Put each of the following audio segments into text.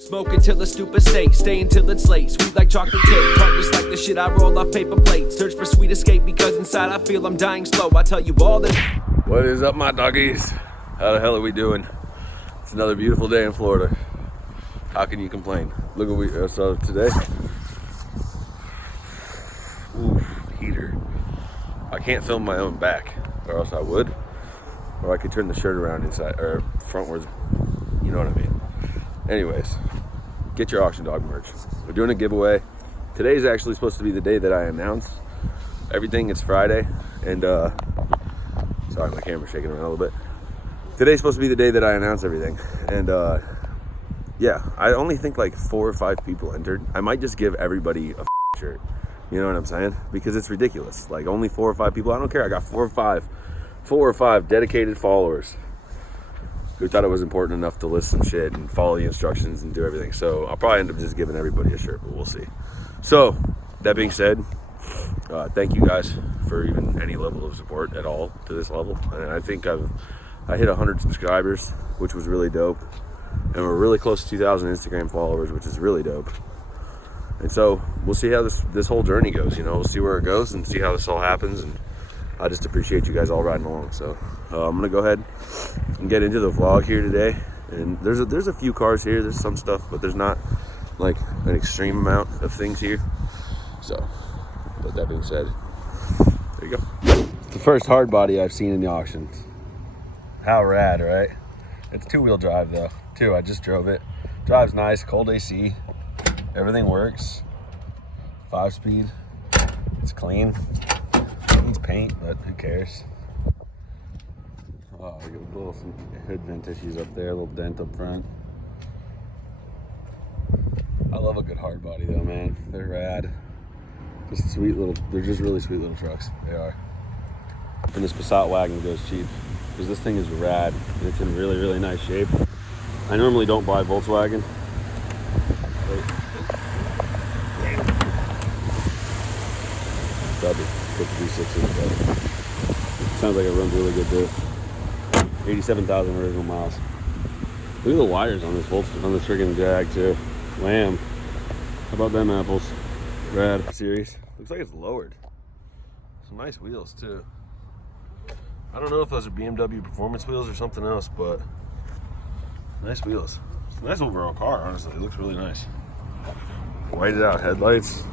Smoke until a stupid state, stay until it's late. Sweet like chocolate cake, talk just like the shit I roll off paper plates. Search for sweet escape because inside I feel I'm dying slow. I tell you all that. What is up, my doggies? How the hell are we doing? It's another beautiful day in Florida. How can you complain? Look what we saw today. Ooh, heater. I can't film my own back, or else I would. Or I could turn the shirt around inside or frontwards. You know what I mean? Anyways, get your auction dog merch. We're doing a giveaway. Today's actually supposed to be the day that I announce everything. It's Friday, and sorry, my camera's shaking around a little bit. Today's supposed to be the day that I announce everything, and yeah, I only think like 4 or 5 people entered. I might just give everybody a shirt. You know what I'm saying? Because it's ridiculous. Like only 4 or 5 people. I don't care. I got 4 or 5 dedicated followers who thought it was important enough to list some shit and follow the instructions and do everything. So I'll probably end up just giving everybody a shirt, but we'll see. So that being said, thank you guys for even any level of support at all to this level. And I think I hit 100 subscribers, which was really dope. And we're really close to 2,000 Instagram followers, which is really dope. And so we'll see how this whole journey goes. You know, we'll see where it goes and see how this all happens. And I just appreciate you guys all riding along. So I'm gonna go ahead and get into the vlog here today. And there's a few cars here. There's some stuff, but there's not like an extreme amount of things here. So, with that being said, there you go. It's the first hard body I've seen in the auctions. How rad, right? It's 2-wheel drive though. I just drove it. Drives nice, cold AC. Everything works. 5-speed. It's clean. Needs paint, but who cares? Oh, we got a little some hood vent issues up there, a little dent up front. I love a good hard body though, man. They're rad. Just sweet little, they're just really sweet little trucks. They are. And this Passat wagon goes cheap because this thing is rad and it's in really, really nice shape. I normally don't buy Volkswagen. Probably put the V6 in it, but sounds like it runs really good too. 87,000 original miles. Look at the wires on this friggin' Jag too. Lamb. How about them apples? Rad series. Looks like it's lowered. Some nice wheels too. I don't know if those are BMW performance wheels or something else, but nice wheels. It's a nice overall car, honestly. It looks really nice. Whited out headlights.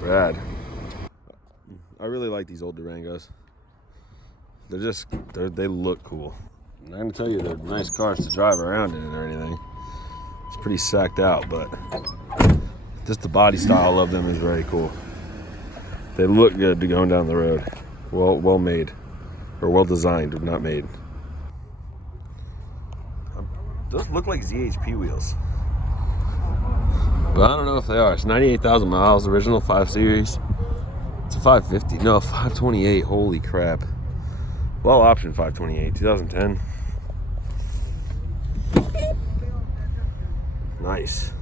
Rad. I really like these old Durangos. They look cool. And I'm gonna tell you, they're nice cars to drive around in or anything. It's pretty sacked out, but just the body style of them is very cool. They look good to going down the road. Well made, or well designed, not made. Those look like ZHP wheels. But I don't know if they are. It's 98,000 miles, original 5 Series. It's a 550, no, 528, holy crap. Well, option 528, 2010. Nice.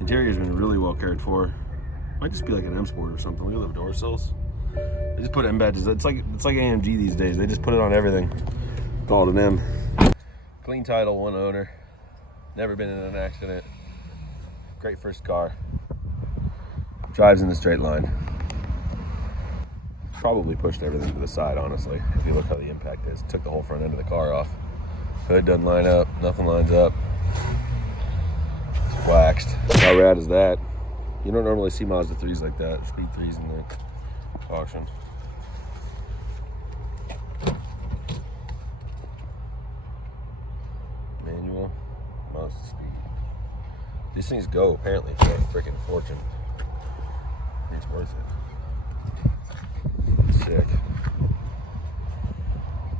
Interior's been really well cared for. Might just be like an M Sport or something. Look at the door sills. They just put M badges. It's like AMG these days. They just put it on everything. Called an M. Clean title, 1 owner. Never been in an accident. Great first car. Drives in the straight line. Probably pushed everything to the side, honestly. If you look how the impact is. Took the whole front end of the car off. Hood doesn't line up. Nothing lines up. It's waxed. How rad is that? You don't normally see Mazda 3s like that. Speed 3s in the auction. Manual. Mazda speed. These things go apparently for a freaking fortune. It's worth it. Sick.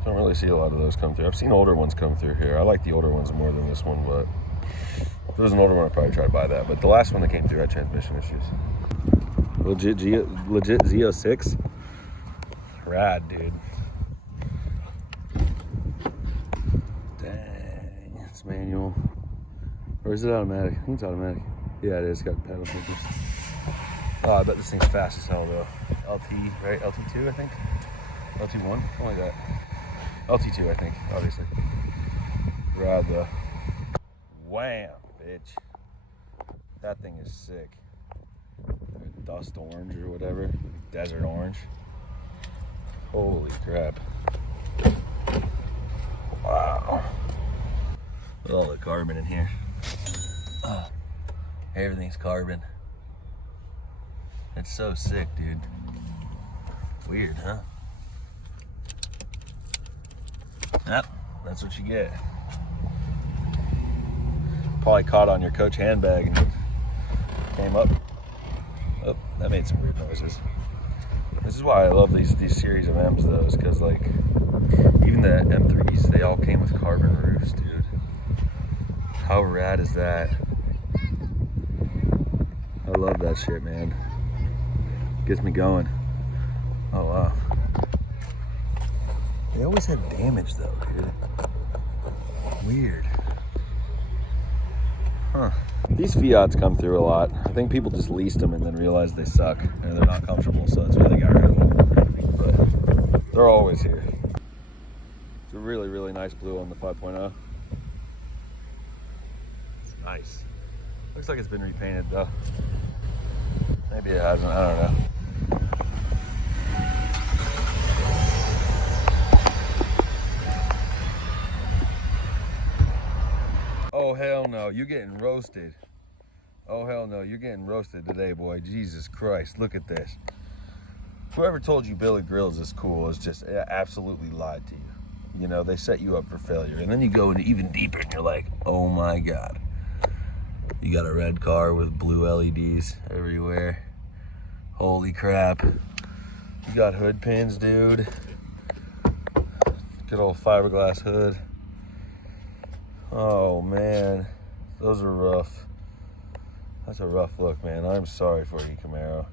Don't really see a lot of those come through. I've seen older ones come through here. I like the older ones more than this one, but if it was an older one, I'd probably try to buy that. But the last one that came through had transmission issues. Legit Z06. Rad, dude. Dang, it's manual. Or is it automatic? I think it's automatic. Yeah, it is. It's got pedal shifters. Oh, I bet this thing's fast as hell though. LT, right? LT2, I think. LT1, something like that. LT2, I think, obviously. Rad though. Wham, bitch. That thing is sick. Dust orange or whatever. Desert orange. Holy crap. Wow. Look at all the carbon in here. Oh, everything's carbon. It's so sick, dude. Weird, huh? Yep, that's what you get. Probably caught on your Coach handbag and came up. Oh, that made some weird noises. This is why I love these series of M's though, is because like even the M3s, they all came with carbon roofs, dude. How rad is that? I love that shit, man. Gets me going. Oh wow. They always have damage though, dude. Weird. Huh. These Fiats come through a lot. I think people just leased them and then realized they suck and they're not comfortable, so that's why they got rid of them. But they're always here. It's a really, really nice blue on the 5.0. It's nice. Looks like it's been repainted though. Maybe it hasn't, I don't know. Oh hell no, you're getting roasted. Oh hell no, you're getting roasted today, boy. Jesus Christ, look at this. Whoever told you Billy Grills is cool is just absolutely lied to you. You know, they set you up for failure. And then you go in even deeper and you're like, oh my God. You got a red car with blue LEDs everywhere. Holy crap. You got hood pins, dude. Good old fiberglass hood. Oh man, those are rough. That's a rough look, man. I'm sorry for you, Camaro.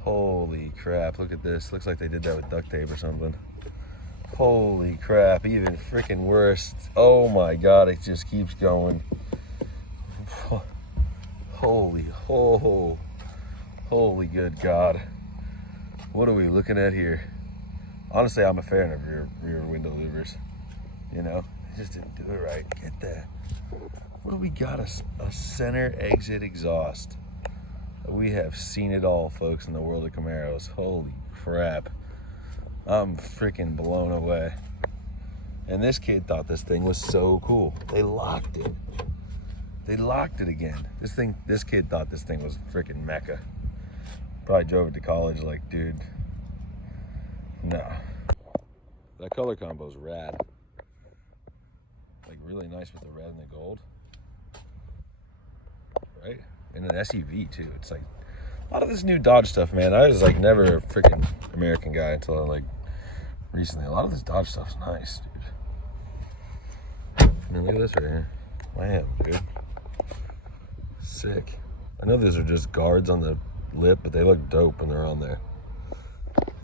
Holy crap, look at this. Looks like they did that with duct tape or something. Holy crap, even freaking worse. Oh my God, it just keeps going. Holy good God. What are we looking at here? Honestly, I'm a fan of rear window louvers. You know, they just didn't do it right. Get that. What do we got? A center exit exhaust. We have seen it all, folks, in the world of Camaros. Holy crap. I'm freaking blown away. And this kid thought this thing was so cool. They locked it. They locked it again. This kid thought this thing was freaking Mecca. Probably drove it to college like, dude, no. That color combo's rad. Like really nice with the red and the gold. Right? And an SUV too. It's like a lot of this new Dodge stuff, man. I was like never a freaking American guy until like recently. A lot of this Dodge stuff's nice, dude. I mean, look at this right here. Wham, dude. Sick. I know these are just guards on the lip, but they look dope when they're on there.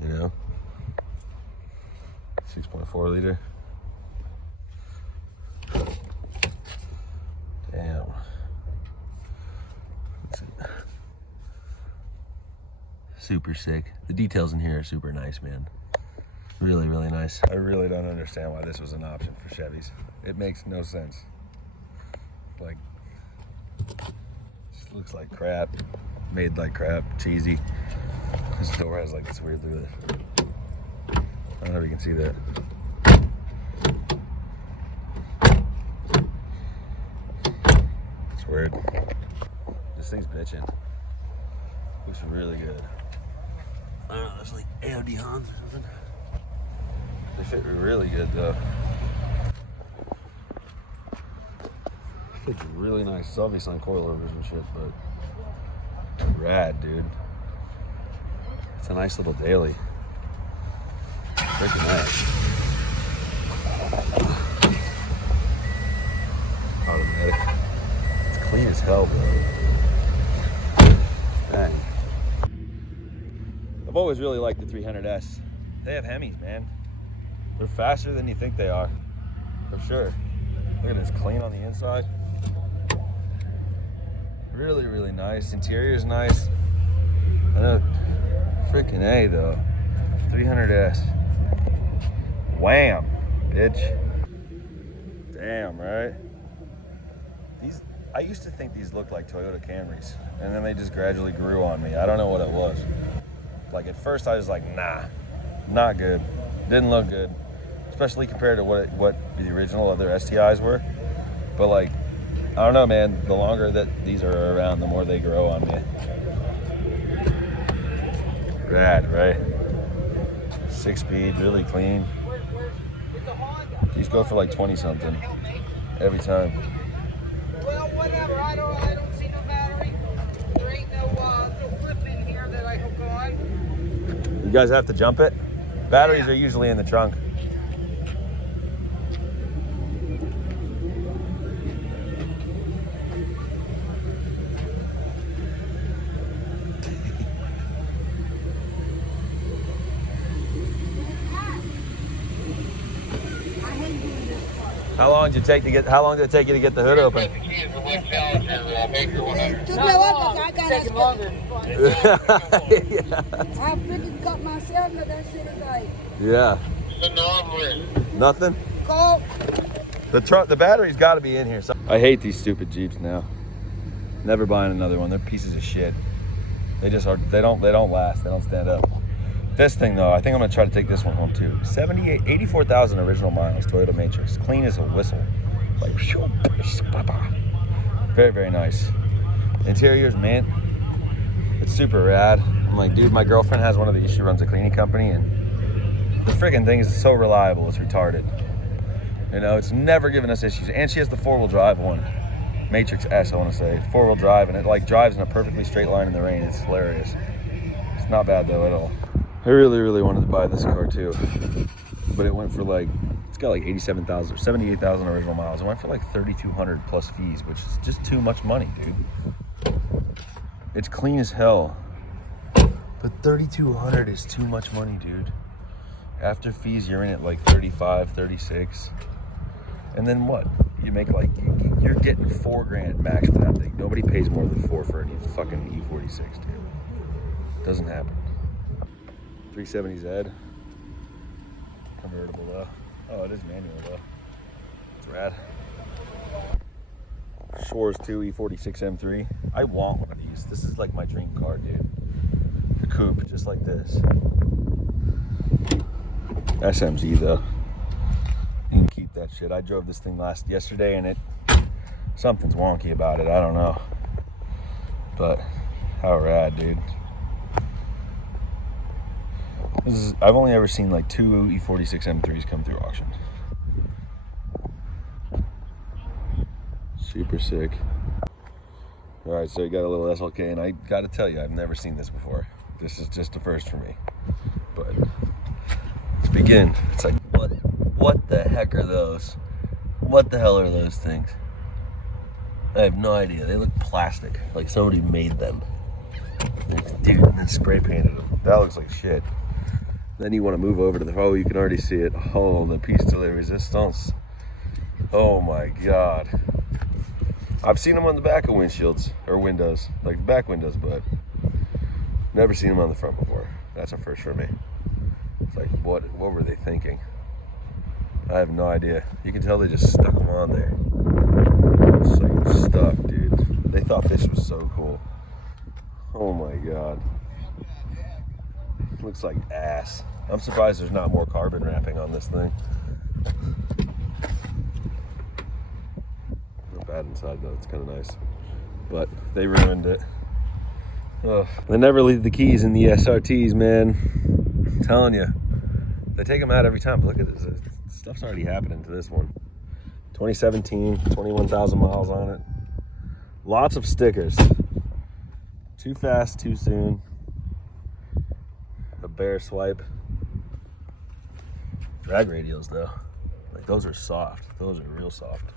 You know? 6.4 liter. Damn. Super sick. The details in here are super nice, man. Really, really nice. I really don't understand why this was an option for Chevys. It makes no sense. Like, just looks like crap. Made like crap. Cheesy. This door has like this weird, look at this. I don't know if you can see that. It's weird. This thing's bitching. Looks really good. I don't know, there's like AOD Hans or something. They fit really good though. Fits really nice. It's obviously on coilovers and shit, but rad, dude. It's a nice little daily. Freaking nice. Automatic. It's clean as hell, bro. Dang. I've always really liked the 300S. They have Hemis, man. They're faster than you think they are, for sure. Look at this, clean on the inside. Really, really nice. Interior is nice. Freaking A though. 300S. Wham, bitch. Damn, right? I used to think these looked like Toyota Camrys, and then they just gradually grew on me. I don't know what it was. Like at first I was like, nah, not good. Didn't look good, especially compared to what the original other STIs were. But like, I don't know, man. The longer that these are around, the more they grow on me. Rad, right? 6-speed, really clean. These go for like 20 something every time. Well, whatever. I don't see no battery. There ain't no clip in here that I hook on. You guys have to jump it? Batteries are usually in the trunk. How long did it take you to get the hood open? Took me a while because I got taking longer. Yeah. I figured cut myself, but that shit is like. Yeah. Nothing? Go. The battery's got to be in here. I hate these stupid Jeeps now. Never buying another one. They're pieces of shit. They just are. They don't last. They don't stand up. This thing though, I think I'm gonna try to take this one home too. 84,000 original miles, Toyota Matrix, clean as a whistle. Like, very, very nice. Interiors, man, it's super rad. I'm like, dude, my girlfriend has one of these. She runs a cleaning company, and the friggin' thing is so reliable, it's retarded. You know, it's never given us issues. And she has the 4-wheel drive one, Matrix S, I want to say, 4-wheel drive, and it like drives in a perfectly straight line in the rain. It's hilarious. It's not bad though at all. I really, really wanted to buy this car too, but it went for like, it's got like 87,000 or 78,000 original miles. It went for like 3,200 plus fees, which is just too much money, dude. It's clean as hell, but 3,200 is too much money, dude. After fees, you're in at like 35, 36. And then what? You make like, you're getting $4,000 max for that thing. Nobody pays more than 4 for any fucking E46, dude. Doesn't happen. 370Z. Convertible though. Oh, it is manual though. It's rad. Shores 2 E46 M3. I want one of these. This is like my dream car, dude. A coupe, just like this. SMZ though. You can keep that shit. I drove this thing yesterday and something's wonky about it. I don't know. But how rad, dude. I've only ever seen like 2 E46 M3s come through auction. Super sick. All right, so you got a little SLK, and I got to tell you, I've never seen this before. This is just a first for me. But let's begin. It's like, what the heck are those? What the hell are those things? I have no idea. They look plastic, like somebody made them. Dude, and then spray painted them. That looks like shit. Then you want to move over to oh, you can already see it. Oh, the piece de resistance. Oh my God. I've seen them on the back of windshields, or windows, like the back windows, but never seen them on the front before. That's a first for me. It's like, what were they thinking? I have no idea. You can tell they just stuck them on there. It's like stuck, dude. They thought this was so cool. Oh my God. Looks like ass. I'm surprised there's not more carbon wrapping on this thing. Not bad inside though, it's kind of nice. But they ruined it. Ugh. They never leave the keys in the SRTs, man. I'm telling you. They take them out every time, but look at this. Stuff's already happening to this one. 2017, 21,000 miles on it. Lots of stickers. Too fast, too soon. A bear swipe. Drag radials though. Like those are soft. Those are real soft.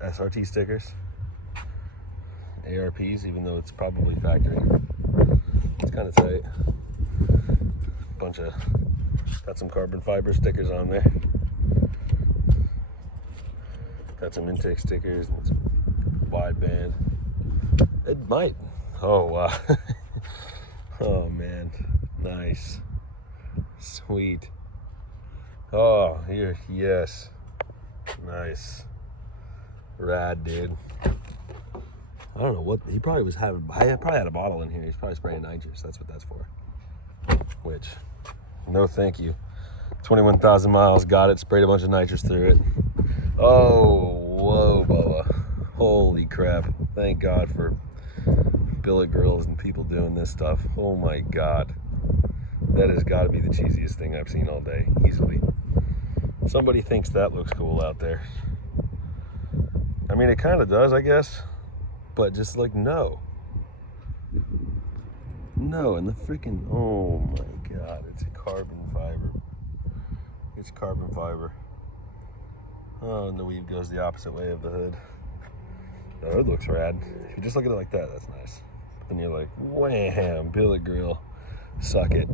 SRT stickers. ARPs, even though it's probably factory. It's kind of tight. Got some carbon fiber stickers on there. Got some intake stickers and some wideband. It might. Oh wow. Oh man, nice, sweet. Oh, here, yes, nice, Rad, dude. I don't know what he probably was having. I probably had a bottle in here. He's probably spraying nitrous. That's what that's for. Which, no, thank you. 21,000 miles. Got it. Sprayed a bunch of nitrous through it. Oh, whoa, Bubba. Holy crap! Thank God for billet grills and people doing this stuff. Oh my God, that has got to be the cheesiest thing I've seen all day, easily. Somebody thinks that looks cool out there. I mean, it kind of does, I guess, but just like no, and the freaking, oh my God, it's a carbon fiber. It's carbon fiber. Oh, and the weave goes the opposite way of the hood. Oh, it looks rad. If you just look at it like that, that's nice. But then you're like, wham, billet grill, suck it.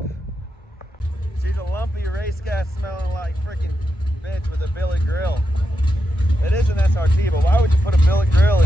She's a lumpy race gas smelling like freaking bitch with a billet grill. It is an SRT, but why would you put a billet grill